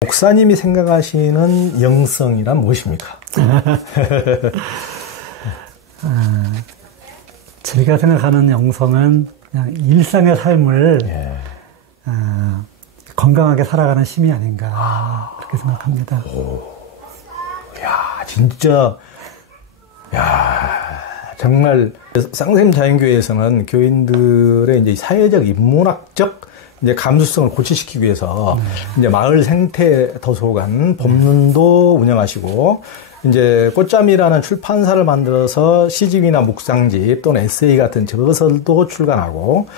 목사님이 생각하시는 영성이란 무엇입니까? 제가 생각하는 영성은 그냥 일상의 삶을 건강하게 살아가는 힘이 아닌가 그렇게 생각합니다. 야, 진짜, 정말 쌍샘 자연교회에서는 교인들의 이제 사회적, 인문학적 이제 감수성을 고취시키기 위해서 이제 마을 생태 도서관 법문도 운영하시고 이제 꽃잠이라는 출판사를 만들어서 시집이나 묵상집 또는 에세이 같은 저서도 출간하고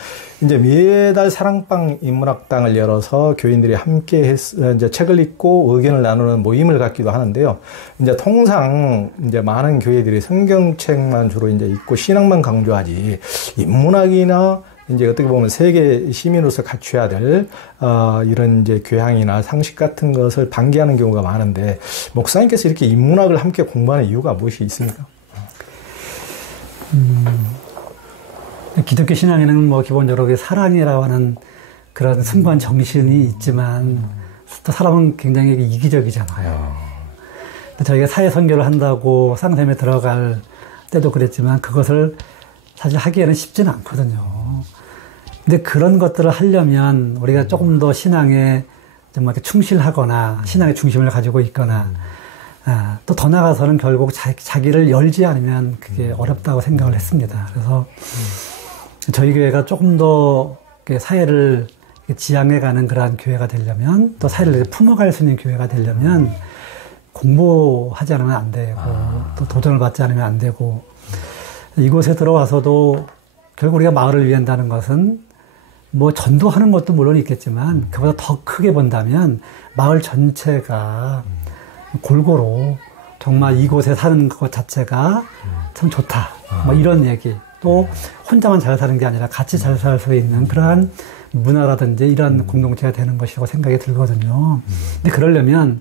이제 매달 사랑방 인문학당을 열어서 교인들이 함께 이제 책을 읽고 의견을 나누는 모임을 갖기도 하는데요. 이제 통상 이제 많은 교회들이 성경책만 주로 이제 읽고 신학만 강조하지 인문학이나 이제 어떻게 보면 세계 시민으로서 갖춰야 될 이런 이제 교양이나 상식 같은 것을 방기하는 경우가 많은데 목사님께서 이렇게 인문학을 함께 공부하는 이유가 무엇이 있습니까? 기독교 신앙에는 뭐 기본적으로 사랑이라고 하는 그런 숭고한 정신이 있지만 또 사람은 굉장히 이기적이잖아요. 저희가 사회 선교를 한다고 쌍샘에 들어갈 때도 그랬지만 그것을 사실 하기에는 쉽지는 않거든요. 근데 그런 것들을 하려면 우리가 조금 더 신앙에 정말 충실하거나 신앙의 중심을 가지고 있거나 또 더 나아가서는 결국 자기를 열지 않으면 그게 어렵다고 생각을 했습니다. 그래서 저희 교회가 조금 더 사회를 지향해가는 그러한 교회가 되려면 또 사회를 품어갈 수 있는 교회가 되려면 공부하지 않으면 안 되고 또 도전을 받지 않으면 안 되고 이곳에 들어와서도 결국 우리가 마을을 위한다는 것은 뭐 전도하는 것도 물론 있겠지만 그보다 더 크게 본다면 마을 전체가 골고루 정말 이곳에 사는 것 자체가 참 좋다. 뭐 이런 얘기. 또 혼자만 잘 사는 게 아니라 같이 잘 살 수 있는 그러한 문화라든지 이런 공동체가 되는 것이라고 생각이 들거든요. 근데 그러려면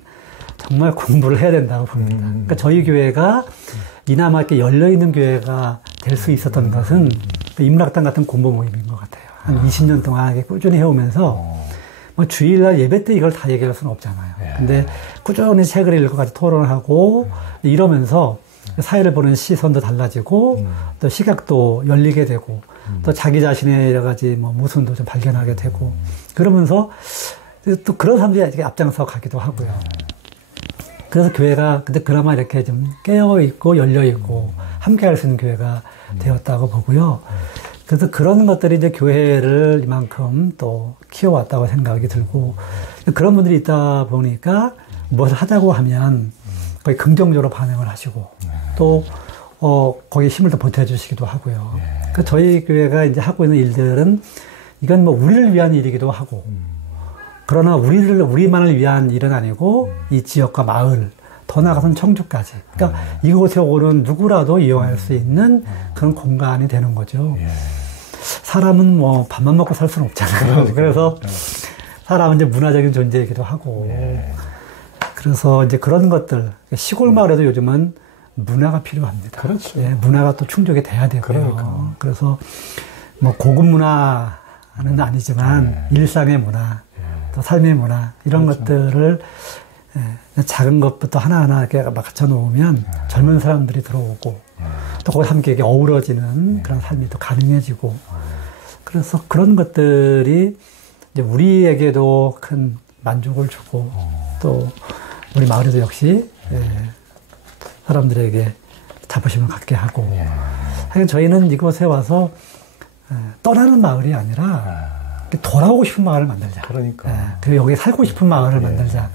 정말 공부를 해야 된다고 봅니다. 그러니까 저희 교회가 이나마 이렇게 열려있는 교회가 될 수 있었던 것은 인문학당 같은 공부 모임인 것 같아요. 한 20년 동안 꾸준히 해오면서 뭐 주일날 예배 때 이걸 다 얘기할 수는 없잖아요. 근데 꾸준히 책을 읽고 같이 토론을 하고 이러면서 사회를 보는 시선도 달라지고 또 시각도 열리게 되고 또 자기 자신의 여러 가지 뭐 모순도 좀 발견하게 되고 그러면서 또 그런 사람들이 앞장서 가기도 하고요. 그래서 교회가 근데 그나마 이렇게 좀 깨어있고 열려있고 함께 할 수 있는 교회가 되었다고 보고요. 그래서 그런 것들이 이제 교회를 이만큼 또 키워왔다고 생각이 들고 그런 분들이 있다 보니까 무엇을 하자고 하면 거의 긍정적으로 반응을 하시고 또 거기에 힘을 더 보태주시기도 하고요. 그 저희 교회가 이제 하고 있는 일들은 이건 뭐 우리를 위한 일이기도 하고 그러나 우리만을 위한 일은 아니고 이 지역과 마을 더 나아가서는 청주까지. 그러니까 이곳에 오는 누구라도 이용할 수 있는 그런 공간이 되는 거죠. 사람은 뭐 밥만 먹고 살 수는 없잖아요. 그래서 사람은 이제 문화적인 존재이기도 하고. 그래서 이제 그런 것들 시골 마을에도 요즘은 문화가 필요합니다. 그렇죠. 문화가 또 충족이 돼야 되고요. 그러니까. 그래서 뭐 고급 문화는 아니지만 일상의 문화, 또 삶의 문화 이런 것들을 작은 것부터 하나하나 이렇게 맞춰 놓으면 젊은 사람들이 들어오고 또 거기 함께 이렇게 어우러지는 그런 삶이 또 가능해지고 그래서 그런 것들이 이제 우리에게도 큰 만족을 주고 또 우리 마을에도 역시 사람들에게 자부심을 갖게 하고 하여간 저희는 이곳에 와서 떠나는 마을이 아니라 돌아오고 싶은 마을을 만들자. 그러니까. 그리고 여기 살고 싶은 마을을 만들자.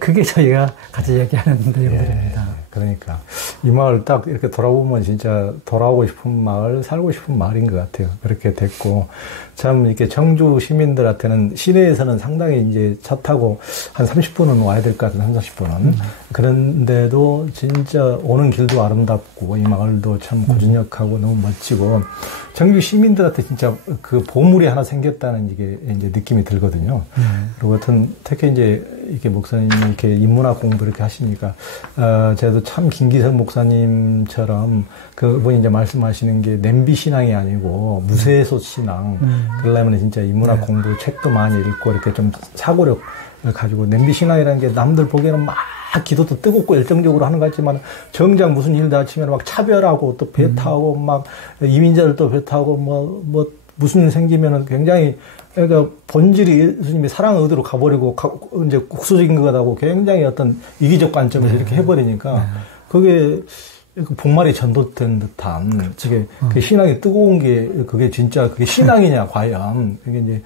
그게 저희가 같이 얘기하는 내용들입니다. 그러니까 이 마을 딱 이렇게 돌아보면 진짜 돌아오고 싶은 마을, 살고 싶은 마을인 것 같아요. 그렇게 됐고 참 이렇게 청주 시민들한테는 시내에서는 상당히 이제 차 타고 한 30분은 와야 될 것 같은 30, 40분은 그런데도 진짜 오는 길도 아름답고 이 마을도 참 고즈넉하고 너무 멋지고 청주 시민들한테 진짜 그 보물이 하나 생겼다는 이게 이제 느낌이 들거든요. 그리고 특히 이제 이렇게 목사님 이렇게 인문학 공부 이렇게 하시니까 저도 참 김기석 목사님처럼 그분이 이제 말씀하시는 게 냄비 신앙이 아니고 무쇠솥 신앙. 그러려면 진짜 인문학 공부 책도 많이 읽고 이렇게 좀 사고력 가지고 냄비 신앙이라는 게 남들 보기에는 막 기도도 뜨겁고 열정적으로 하는 것 같지만 정작 무슨 일 다치면 막 차별하고 또 배타하고 막 이민자들 또 배타하고 뭐 무슨 일 생기면은 굉장히 그러니까 본질이 예수님의 사랑 의도로 가버리고 이제 국수적인 것하고 굉장히 어떤 이기적 관점에서 이렇게 해버리니까 그게 복말이 전도된 듯한 그게 그 신앙이 뜨거운 게 그게 진짜 그게 신앙이냐 과연 그게 이제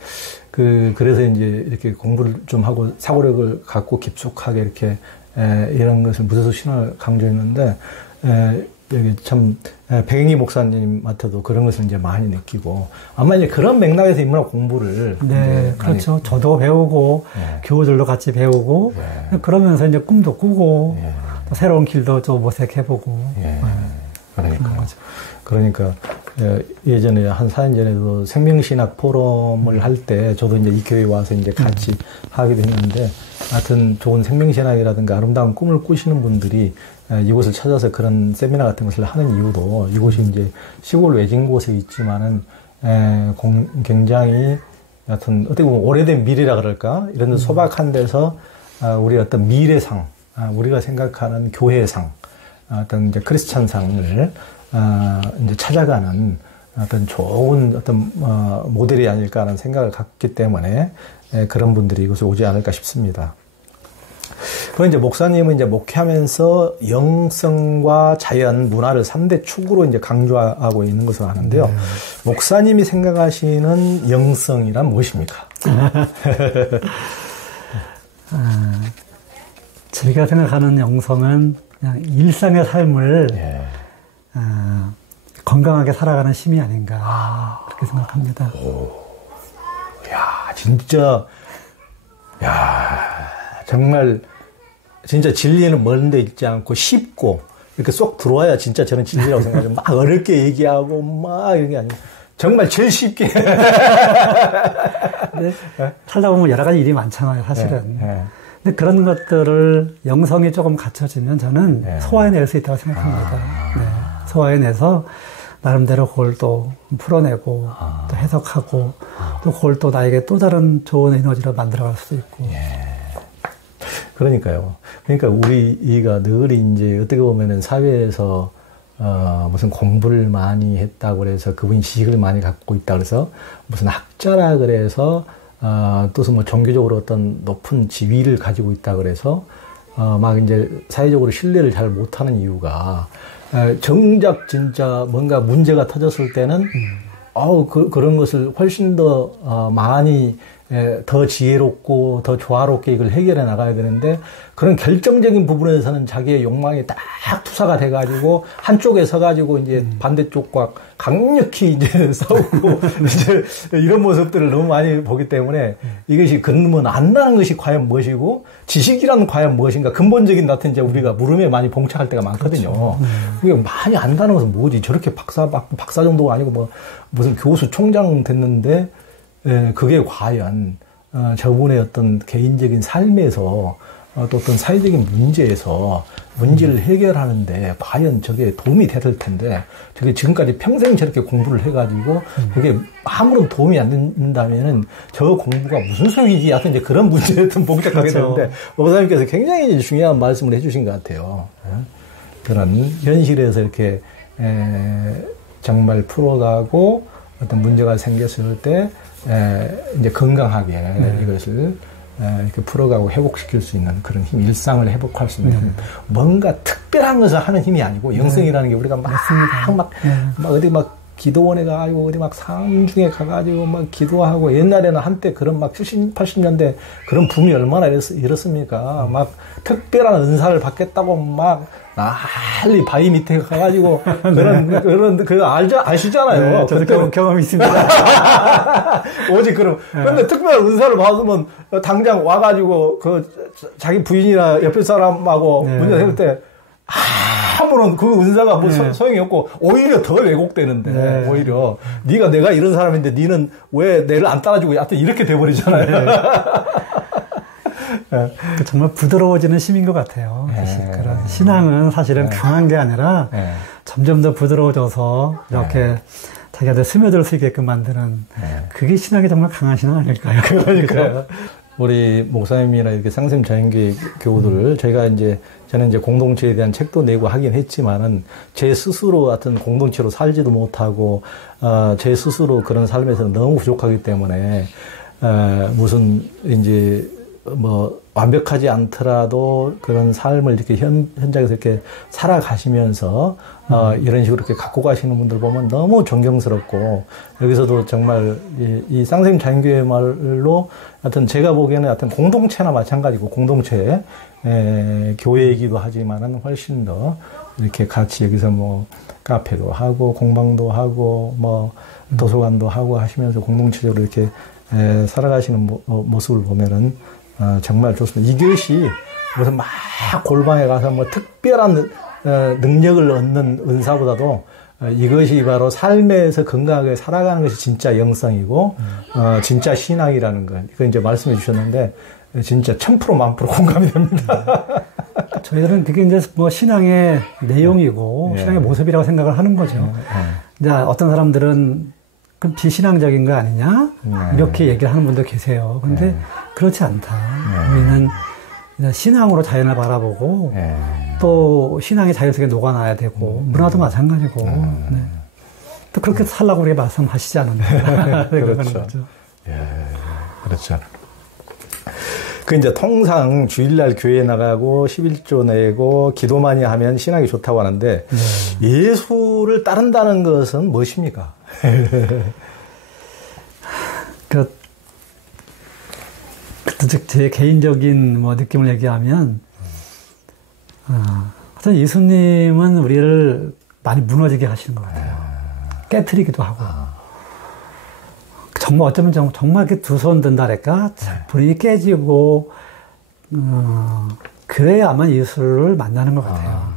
그래서 이제 이렇게 공부를 좀 하고 사고력을 갖고 깊숙하게 이렇게 이런 것을 무서서 신앙을 강조했는데 여기 참 백행기 목사님한테도 그런 것을 이제 많이 느끼고 아마 이제 그런 맥락에서 인문학 공부를 네 그렇죠. 저도 배우고 교우들도 같이 배우고 그러면서 이제 꿈도 꾸고 또 새로운 길도 좀 모색해보고 그러니까 예전에 한 4년 전에도 생명신학 포럼을 할 때 저도 이제 이 교회에 와서 이제 같이 하기도 했는데 하여튼 좋은 생명신학이라든가 아름다운 꿈을 꾸시는 분들이 이곳을 찾아서 그런 세미나 같은 것을 하는 이유도 이곳이 이제 시골 외진 곳에 있지만은 굉장히 하여튼 어떻게 보면 오래된 미래라 그럴까 이런 소박한 데서 우리 어떤 미래상 우리가 생각하는 교회상 어떤 이제 크리스찬상을 이제 찾아가는 어떤 좋은 어떤 모델이 아닐까 하는 생각을 갖기 때문에 그런 분들이 이곳에 오지 않을까 싶습니다. 그리고 이제 목사님은 이제 목회하면서 영성과 자연, 문화를 3대 축으로 이제 강조하고 있는 것으로 아는데요. 목사님이 생각하시는 영성이란 무엇입니까? 제가 생각하는 영성은 그냥 일상의 삶을 건강하게 살아가는 힘이 아닌가 그렇게 생각합니다. 야, 진짜 정말 진짜 진리는 먼 데 있지 않고 쉽고 이렇게 쏙 들어와야 진짜 저는 진리라고 생각해요. 막 어렵게 얘기하고 막 이런 게 아니고 정말 제일 쉽게. 살다 보면 여러 가지 일이 많잖아요, 사실은. 근데 그런 것들을 영성이 조금 갖춰지면 저는 소화해낼 수 있다고 생각합니다. 소화해내서 나름대로 그걸 또 풀어내고 또 해석하고 또 그걸 또 나에게 또 다른 좋은 에너지로 만들어갈 수도 있고. 그러니까요. 그러니까 우리가 늘 이제 어떻게 보면은 사회에서 무슨 공부를 많이 했다고 그래서 그분이 지식을 많이 갖고 있다 그래서 무슨 학자라 그래서 또 뭐 종교적으로 어떤 높은 지위를 가지고 있다 그래서 막 이제 사회적으로 신뢰를 잘 못하는 이유가 정작 진짜 뭔가 문제가 터졌을 때는 그런 것을 훨씬 더 많이 더 지혜롭고 더 조화롭게 이걸 해결해 나가야 되는데 그런 결정적인 부분에서는 자기의 욕망이 딱 투사가 돼가지고 한쪽에 서가지고 이제 반대쪽과 강력히 이제 싸우고 이제 이런 모습들을 너무 많이 보기 때문에 이것이 근본 안다는 것이 과연 무엇이고 지식이란 과연 무엇인가 근본적인 나한테 이제 우리가 물음에 많이 봉착할 때가 많거든요. 그게 많이 안다는 것은 뭐지? 저렇게 박사 정도가 아니고 뭐 무슨 교수 총장 됐는데 그게 과연 저분의 어떤 개인적인 삶에서 또 어떤 사회적인 문제에서 문제를 해결하는데 과연 저게 도움이 됐을 텐데 저게 지금까지 평생 저렇게 공부를 해가지고 그게 아무런 도움이 안 된다면은 저 공부가 무슨 소용이지? 하여튼 이제 그런 문제에 좀 봉착하게 되는데 목사님께서 굉장히 중요한 말씀을 해주신 것 같아요. 그런 현실에서 이렇게 정말 풀어가고 어떤 문제가 생겼을 때 이제 건강하게 이것을 이렇게 풀어가고 회복시킬 수 있는 그런 힘, 일상을 회복할 수 있는 힘. 뭔가 특별한 것을 하는 힘이 아니고 영성이라는 게 우리가 막 어디 막 기도원에 가가지고 어디 막 상중에 가가지고 막 기도하고 옛날에는 한때 그런 막 70, 80년대 그런 붐이 얼마나 이렇습니까? 막 특별한 은사를 받겠다고 막 난리 바위 밑에 가가지고 그런 그거 아시잖아요. 저도 경험이 있습니다. 오직 그럼. 근데 특별한 은사를 받으면 당장 와가지고 그 자기 부인이나 옆에 사람하고 문제 생길 때 아무런 그 은사가 뭐 소용이 없고 오히려 더 왜곡되는데 오히려 내가 이런 사람인데 니는 왜 내를 안 따라주고 하여튼 이렇게 돼버리잖아요. 정말 부드러워지는 힘인 것 같아요. 사실 그런 신앙은 사실은 강한 게 아니라 점점 더 부드러워져서 이렇게 자기가 스며들 수 있게끔 만드는 그게 신앙이 정말 강한 신앙 아닐까요? 그러니까요. 우리 목사님이나 이렇게 상샘 자연교회 교우들, 저는 이제 공동체에 대한 책도 내고 하긴 했지만은, 제 스스로 같은 공동체로 살지도 못하고, 제 스스로 그런 삶에서는 너무 부족하기 때문에, 무슨, 이제, 완벽하지 않더라도 그런 삶을 이렇게 현장에서 이렇게 살아가시면서, 이런 식으로 이렇게 갖고 가시는 분들 보면 너무 존경스럽고, 여기서도 정말 이 쌍샘 자연교회 말로 하여튼 제가 보기에는 하여튼 공동체나 마찬가지고, 공동체, 교회이기도 하지만은 훨씬 더 이렇게 같이 여기서 카페도 하고, 공방도 하고, 도서관도 하고 하시면서 공동체적으로 이렇게 살아가시는 모습을 보면은, 정말 좋습니다. 이것이 무슨 막 골방에 가서 특별한 능력을 얻는 은사보다도 이것이 바로 삶에서 건강하게 살아가는 것이 진짜 영성이고, 진짜 신앙이라는 거. 이거 이제 말씀해 주셨는데, 진짜 1000% 1000% 공감이 됩니다. 저희들은 그게 이제 신앙의 내용이고, 신앙의 모습이라고 생각을 하는 거죠. 이제 어떤 사람들은 그럼 비신앙적인 거 아니냐? 이렇게 얘기를 하는 분도 계세요. 근데 그렇지 않다. 우리는 신앙으로 자연을 바라보고 또 신앙이 자연 속에 녹아나야 되고 문화도 마찬가지고 또 그렇게 살라고 우리가 말씀하시지 않았나. 그렇죠. 그렇죠. 이제 통상 주일날 교회에 나가고 11조 내고 기도 많이 하면 신앙이 좋다고 하는데 예수를 따른다는 것은 무엇입니까? 제 개인적인 느낌을 얘기하면, 하여튼 예수님은 우리를 많이 무너지게 하시는 것 같아요. 깨트리기도 하고. 정말 어쩌면 정말 이렇게 두 손 든다랄까? 분위기 깨지고, 그래야 아마 예수를 만나는 것 같아요.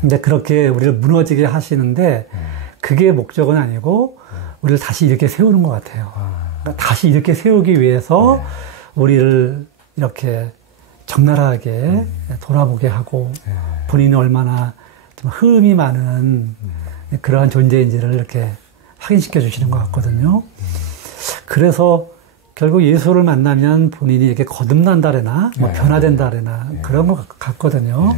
근데 그렇게 우리를 무너지게 하시는데, 그게 목적은 아니고, 우리를 다시 이렇게 세우는 것 같아요. 다시 이렇게 세우기 위해서, 우리를 이렇게 적나라하게 돌아보게 하고 본인이 얼마나 좀 흠이 많은 그러한 존재인지를 이렇게 확인시켜 주시는 것 같거든요. 그래서 결국 예수를 만나면 본인이 이렇게 거듭난다래나 변화된다래나 그런 것 같거든요.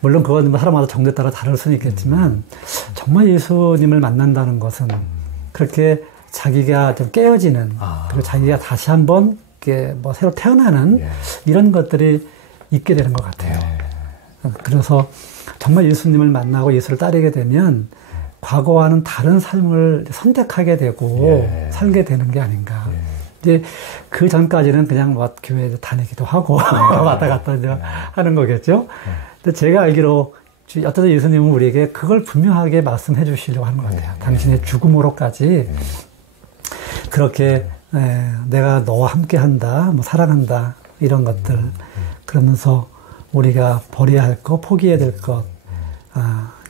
물론 그건 사람마다 정도에 따라 다를 수는 있겠지만 정말 예수님을 만난다는 것은 그렇게 자기가 좀 깨어지는 그리고 자기가 다시 한번 이렇게 새로 태어나는 이런 것들이 있게 되는 것 같아요. 그래서 정말 예수님을 만나고 예수를 따르게 되면 과거와는 다른 삶을 선택하게 되고 살게 되는 게 아닌가. 이제 그 전까지는 그냥 교회에 다니기도 하고 왔다 갔다 하는 거겠죠. 근데 제가 알기로 어떤 예수님은 우리에게 그걸 분명하게 말씀해 주시려고 하는 것 같아요. 당신의 죽음으로까지 그렇게 내가 너와 함께 한다, 사랑한다, 이런 것들. 그러면서 우리가 버려야 할 것, 포기해야 될 것,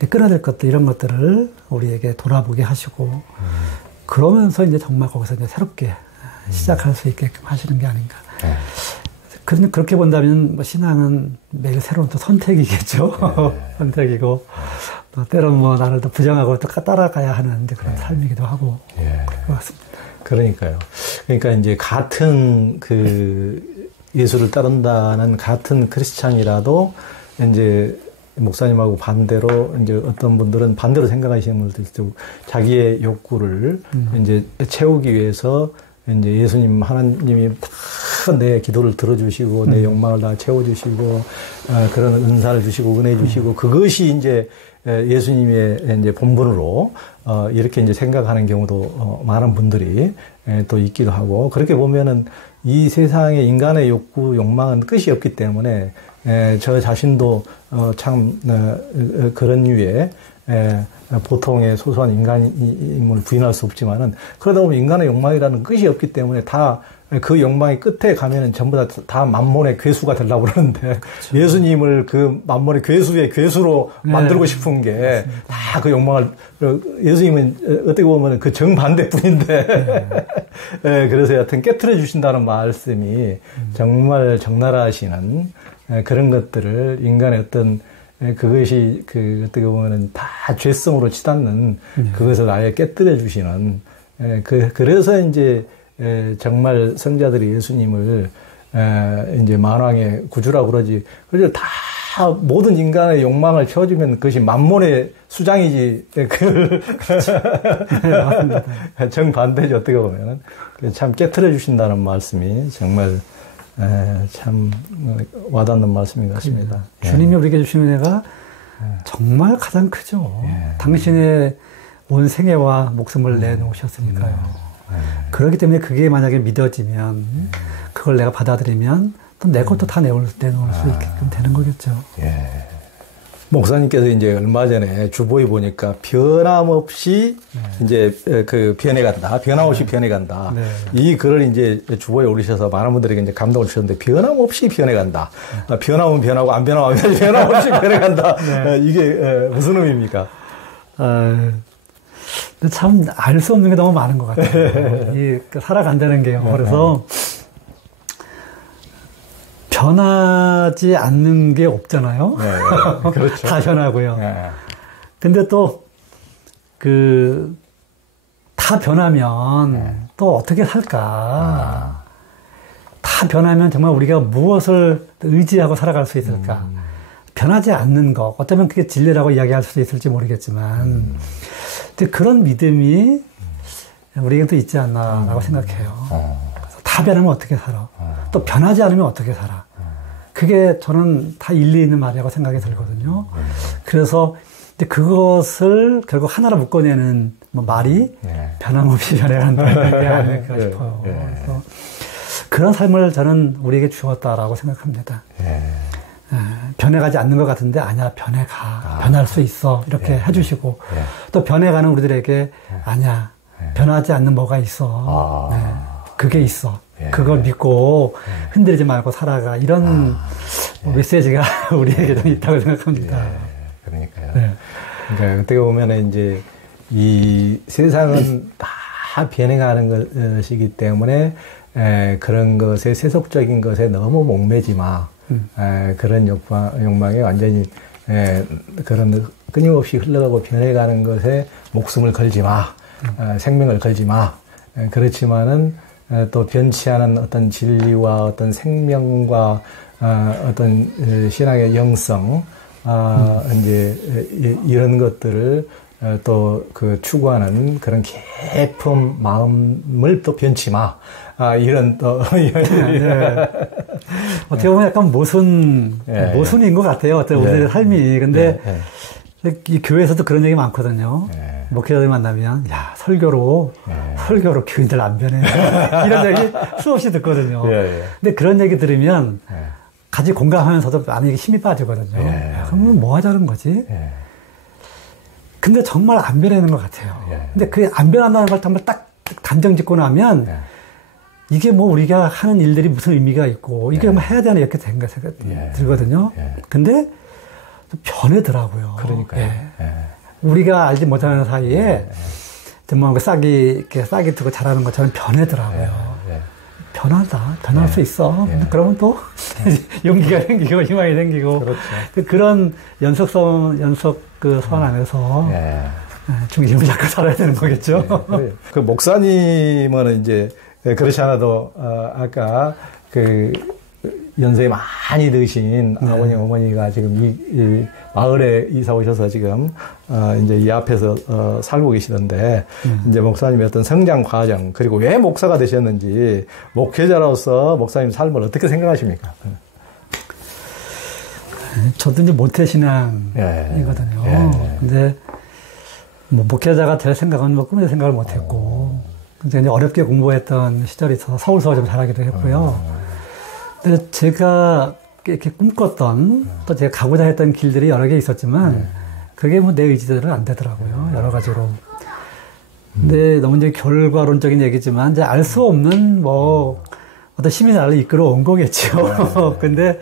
끊어야 될 것들, 이런 것들을 우리에게 돌아보게 하시고, 그러면서 이제 정말 거기서 이제 새롭게 시작할 수 있게끔 하시는 게 아닌가. 그런데 그렇게 본다면 신앙은 매일 새로운 또 선택이겠죠. 선택이고, 또 때로는 나를 또 부정하고 또 따라가야 하는 그런 삶이기도 하고, 그럴 것 같습니다. 그러니까요. 그러니까 이제 같은 예수를 따른다는 같은 크리스찬이라도 이제 목사님하고 반대로 이제 어떤 분들은 반대로 생각하시는 분들도 있고 자기의 욕구를 이제 채우기 위해서 이제 예수님 하나님이 다 내 기도를 들어주시고 내 욕망을 다 채워주시고 그런 은사를 주시고 은혜 주시고 그것이 이제 예수님의 이제 본분으로 이렇게 이제 생각하는 경우도 많은 분들이 또 있기도 하고 그렇게 보면은 이 세상의 인간의 욕구 욕망은 끝이 없기 때문에 저 자신도 참 그런 류의 보통의 소소한 인간임을 부인할 수 없지만은 그러다 보면 인간의 욕망이라는 끝이 없기 때문에 다 그 욕망의 끝에 가면은 전부 다 만몬의 괴수가 되려고 그러는데 그렇죠. 예수님을 그 만몬의 괴수의 괴수로 만들고 싶은 게 다 그 욕망을 예수님은 어떻게 보면 그 정반대뿐인데 그래서 여하튼 깨트려 주신다는 말씀이 정말 적나라하시는 그런 것들을 인간의 어떤 그것이 어떻게 보면은 다 죄성으로 치닫는 그것을 아예 깨뜨려 주시는 그래서 이제 정말 성자들이 예수님을 이제 만왕의 구주라고 그러지. 그래서 다 모든 인간의 욕망을 채워주면 그것이 만몬의 수장이지. 그렇죠. 네, 맞습니다. 정반대죠, 어떻게 보면은. 참 깨트려 주신다는 말씀이 정말 참 와닿는 말씀인 것 같습니다. 주님이 우리에게 주시는 은혜가 정말 가장 크죠. 당신의 온 생애와 목숨을 내놓으셨으니까요. 그렇기 때문에 그게 만약에 믿어지면 그걸 내가 받아들이면 또 내 것도 다 내놓을 수 있게끔 되는 거겠죠. 목사님께서 이제 얼마 전에 주보에 보니까 변함없이 이제 그 변해간다. 변함없이 변해간다. 네. 이 글을 이제 주보에 올리셔서 많은 분들에게 이제 감동을 주셨는데 변함없이 변해간다. 변하면 변하고 안 변하면 변함없이 변해간다. 네. 이게 무슨 의미입니까? 근데 참 알 수 없는 게 너무 많은 것 같아요. 살아간다는 게요. 그래서 변하지 않는 게 없잖아요. 네, 그렇죠. 다 변하고요. 네. 근데 또, 다 변하면 또 어떻게 살까? 다 변하면 정말 우리가 무엇을 의지하고 살아갈 수 있을까? 변하지 않는 것. 어쩌면 그게 진리라고 이야기할 수도 있을지 모르겠지만, 근데 그런 믿음이 우리에게도 있지 않나라고 생각해요. 그래서 다 변하면 어떻게 살아? 또 변하지 않으면 어떻게 살아? 그게 저는 다 일리 있는 말이라고 생각이 들거든요. 그래서 이제 그것을 결국 하나로 묶어내는 말이 변함없이 변해간다는 게 아닐까 싶어요. 그래서 그런 삶을 저는 우리에게 주었다라고 생각합니다. 변해가지 않는 것 같은데 아니야, 변해가. 변할 수 있어. 이렇게 해주시고 또 변해가는 우리들에게 아니야, 변하지 않는 뭐가 있어. 그게 있어. 그걸 믿고 흔들리지 말고 살아가. 이런 메시지가 우리에게 좀 있다고 생각합니다. 그러니까요. 그러니까 어떻게 보면 이제 이 세상은 다 변해가는 것이기 때문에 그런 것에 세속적인 것에 너무 목매지 마. 그런 욕망에 완전히 그런 끊임없이 흘러가고 변해가는 것에 목숨을 걸지 마. 생명을 걸지 마. 그렇지만은 또 변치 않은 어떤 진리와 어떤 생명과 어떤 신앙의 영성, 이제 이런 것들을 또 그 추구하는 그런 깊은 마음을 또 변치 마. 이런 또 어떻게 보면 약간 모순인 것 같아요. 어떤 우리들의 삶이. 근데 이 교회에서도 그런 얘기 많거든요. 목회자들 만나면, 야, 설교로 교인들 안 변해. 이런 얘기 수없이 듣거든요. 근데 그런 얘기 들으면 같이 공감하면서도 많이 힘이 빠지거든요. 야, 그러면 뭐 하자는 거지? 근데 정말 안 변하는 것 같아요. 근데 그 안 변한다는 걸 정말 딱 단정 짓고 나면 이게 뭐 우리가 하는 일들이 무슨 의미가 있고 이게 뭐 해야 되나 이렇게 생각이 들거든요. 근데 변하더라고요. 그러니까요. 우리가 알지 못하는 사이에 정말 싹이 두고 자라는 것처럼 변하더라고요. 변할 수 있어. 그러면 또 용기가 생기고 희망이 생기고 그렇죠. 그런 연속 그 소원 안에서 중심을 잡고 살아야 되는 거겠죠. 그 목사님은 이제 그렇지 않아도 아까 그 연세에 많이 드신 아버님 어머니가 지금 이 마을에 이사 오셔서 지금 이제 이 앞에서 살고 계시던데 이제 목사님의 어떤 성장 과정 그리고 왜 목사가 되셨는지 목회자로서 목사님 삶을 어떻게 생각하십니까? 저도 이제 모태신앙이거든요. 근데 뭐 목회자가 될 생각은 뭐 꿈에도 생각을 못했고 굉장히 어렵게 공부했던 시절이 있어서 서울서 좀 잘하기도 했고요. 근데 제가 이렇게 꿈꿨던 또 제가 가고자 했던 길들이 여러 개 있었지만 그게 뭐 내 의지대로 안 되더라고요. 여러 가지로. 근데 너무 이제 결과론적인 얘기지만 이제 알 수 없는 뭐 어떤 힘이 나를 이끌어 온 거겠죠. 근데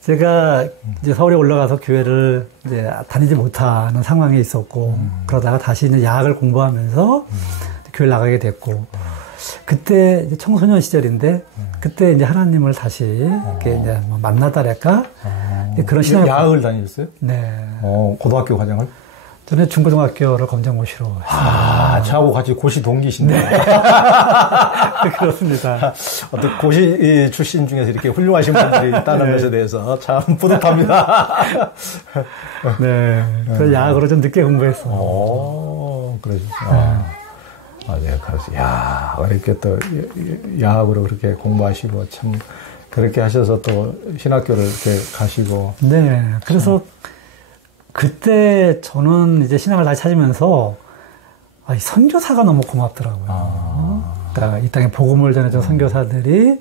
제가 이제 서울에 올라가서 교회를 이제 다니지 못하는 상황에 있었고 그러다가 다시 이제 야학을 공부하면서 교회를 나가게 됐고 그때 이제 청소년 시절인데 그때 이제 하나님을 다시 이렇게 이제 뭐 만나다랄까 그런 신앙 야학을 다녔어요? 네. 고등학교 과정을? 저는 중고등학교를 검정고시로 했습니다. 아, 저하고 같이 고시 동기신데. 네. 그렇습니다. 어떤 고시 출신 중에서 이렇게 훌륭하신 분들이 있다는 네. 것에 대해서 참 뿌듯합니다. 네. 그래서 야학으로 좀 늦게 공부했어요. 오, 그러시죠. 네, 그렇지. 야, 이렇게 또 야학으로 그렇게 공부하시고 참 그렇게 하셔서 또 신학교를 이렇게 가시고. 네. 그래서 그때 저는 이제 신학을 다시 찾으면서 이 선교사가 너무 고맙더라고요. 그러니까 이 땅에 복음을 전해준 선교사들이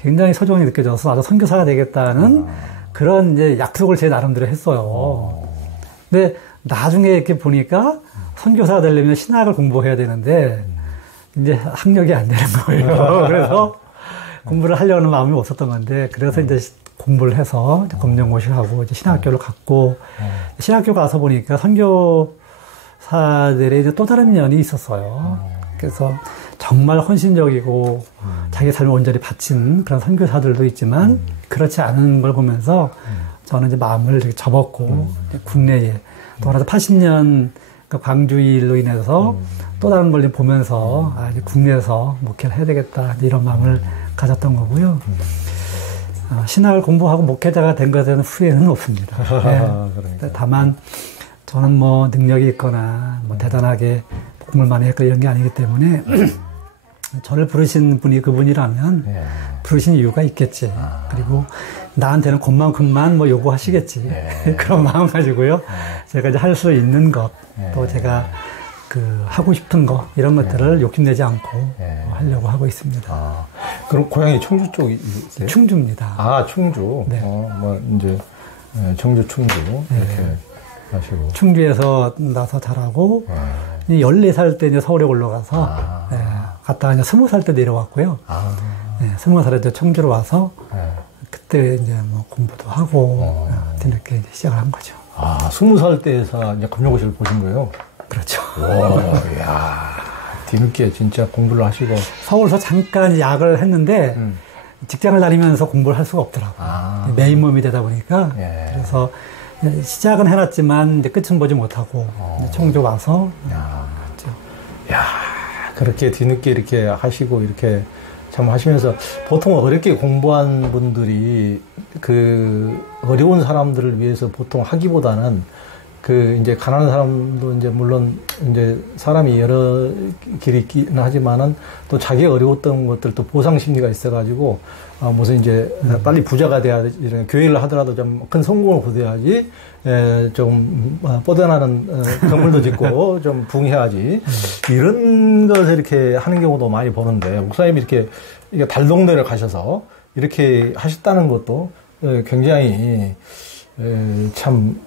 굉장히 소중하게 느껴져서 나도 선교사가 되겠다는 그런 이제 약속을 제 나름대로 했어요. 근데 나중에 이렇게 보니까 선교사가 되려면 신학을 공부해야 되는데 이제 학력이 안 되는 거예요. 그래서 공부를 하려는 마음이 없었던 건데 그래서 이제 공부를 해서 검정고시를 하고 이제 신학교를 갔고 신학교 가서 보니까 선교사들의 이제 또 다른 면이 있었어요. 그래서 정말 헌신적이고 자기 삶을 온전히 바친 그런 선교사들도 있지만 그렇지 않은 걸 보면서 저는 이제 마음을 이렇게 접었고 국내에 또 하나 80년 그 광주일로 인해서 또 다른 걸 보면서 이제 국내에서 목회를 해야 되겠다 이런 마음을 가졌던 거고요. 신학을 공부하고 목회자가 된 것에 대한 후회는 없습니다. 네. 다만 저는 뭐 능력이 있거나 뭐 대단하게 복음을 많이 했거나 이런 게 아니기 때문에 저를 부르신 분이 그분이라면 부르신 이유가 있겠지. 그리고 나한테는 그만큼만 뭐 요구하시겠지. 그런 마음 가지고요. 제가 이제 할 수 있는 것, 또 제가 하고 싶은 거, 이런 것들을 욕심내지 않고 하려고 하고 있습니다. 그럼 고향이 청주 쪽이세요? 충주입니다. 아, 충주. 네. 뭐, 이제, 청주, 충주. 이렇게 하시고. 충주에서 나서 자라고, 14살 때 이제 서울에 올라가서, 갔다가 이제 20살 때 내려왔고요. 20살에 이제 청주로 와서, 그때 이제 뭐 공부도 하고, 이렇게 이제 시작을 한 거죠. 20살 때에서 이제 검정고시를 보신 거예요? 그렇죠. 이야, 뒤늦게 진짜 공부를 하시고. 서울에서 잠깐 약을 했는데, 직장을 다니면서 공부를 할 수가 없더라고요. 메인 몸이 되다 보니까. 그래서 시작은 해놨지만, 이제 끝은 보지 못하고, 청주 와서. 야, 그렇게 뒤늦게 이렇게 하시고, 이렇게 참 하시면서, 보통 어렵게 공부한 분들이 어려운 사람들을 위해서 보통 하기보다는 이제 가난한 사람도 이제 물론 이제 사람이 여러 길이 있긴 하지만은 또 자기가 어려웠던 것들 또 보상 심리가 있어가지고 무슨 이제 빨리 부자가 돼야 이런 교회를 하더라도 좀 큰 성공을 거둬야지 좀 뻗어나는 건물도 짓고 좀 부흥해야지 이런 것을 이렇게 하는 경우도 많이 보는데 목사님이 이렇게 달동네를 가셔서 이렇게 하셨다는 것도 굉장히 참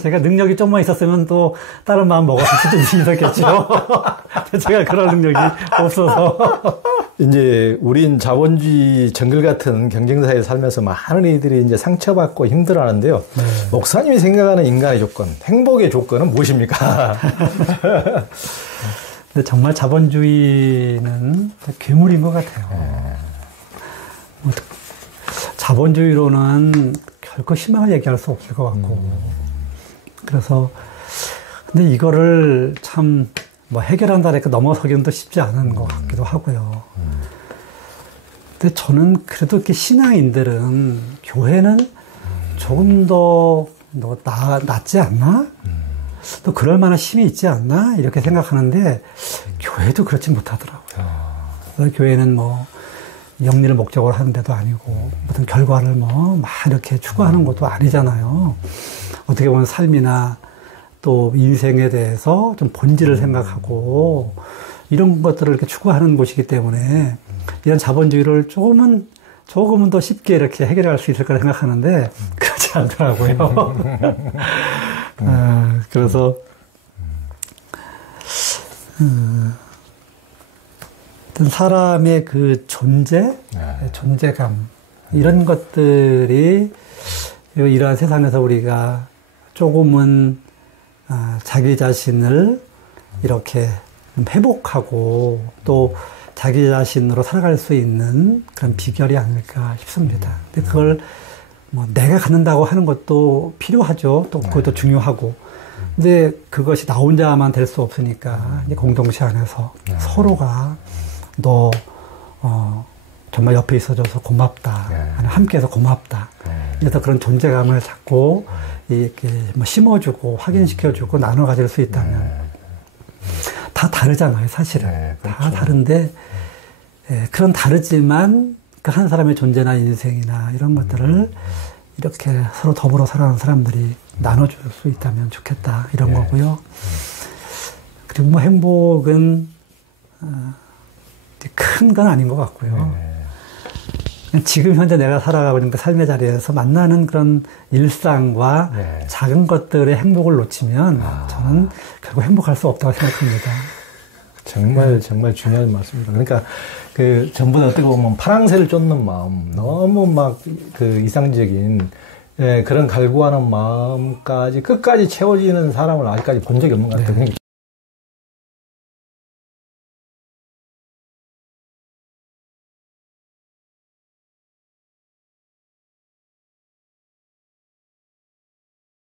제가 능력이 좀만 있었으면 또 다른 마음 먹었을 수도 있었겠죠. 제가 그런 능력이 없어서. 이제 우린 자본주의 정글 같은 경쟁사에 살면서 많은 이들이 이제 상처받고 힘들어하는데요. 목사님이 생각하는 인간의 조건, 행복의 조건은 무엇입니까? 근데 정말 자본주의는 괴물인 것 같아요. 자본주의로는 결코 희망을 얘기할 수 없을 것 같고. 그래서, 근데 이거를 참, 해결한다니까 넘어서기는 또 쉽지 않은 것 같기도 하고요. 근데 저는 그래도 이렇게 신앙인들은, 교회는 조금 더, 낫지 않나? 또 그럴 만한 힘이 있지 않나? 이렇게 생각하는데, 교회도 그렇지 못하더라고요. 그래서 교회는 영리를 목적으로 하는 데도 아니고, 어떤 결과를 막 이렇게 추구하는 것도 아니잖아요. 어떻게 보면 삶이나 또 인생에 대해서 좀 본질을 생각하고, 이런 것들을 이렇게 추구하는 곳이기 때문에, 이런 자본주의를 조금은 더 쉽게 이렇게 해결할 수 있을 거라 생각하는데, 그렇지 않더라고요. 그래서, 사람의 그 존재감, 이런 것들이 이러한 세상에서 우리가 조금은 자기 자신을 이렇게 회복하고 또 자기 자신으로 살아갈 수 있는 그런 비결이 아닐까 싶습니다. 근데 그걸 내가 갖는다고 하는 것도 필요하죠. 또 그것도 중요하고. 근데 그것이 나 혼자만 될 수 없으니까 이제 공동체 안에서 서로가 너 정말 옆에 있어줘서 고맙다. 함께해서 고맙다. 그래서 그런 존재감을 자꾸 이렇게 뭐 심어주고 확인시켜주고 나눠 가질 수 있다면 다 다르잖아요, 사실은. 그렇죠. 다 다른데 그런 다르지만 그 한 사람의 존재나 인생이나 이런 것들을 이렇게 서로 더불어 살아가는 사람들이 나눠줄 수 있다면 좋겠다 이런 거고요. 그리고 뭐 행복은 큰 건 아닌 것 같고요. 지금 현재 내가 살아가고 있는 그 삶의 자리에서 만나는 그런 일상과 작은 것들의 행복을 놓치면 저는 결국 행복할 수 없다고 생각합니다. 정말 중요한 말씀입니다. 그러니까 그 전부 다 어떻게 보면 파랑새를 쫓는 마음, 너무 막 그 이상적인 그런 갈구하는 마음까지 끝까지 채워지는 사람을 아직까지 본 적이 없는 것 같아요. 그러니까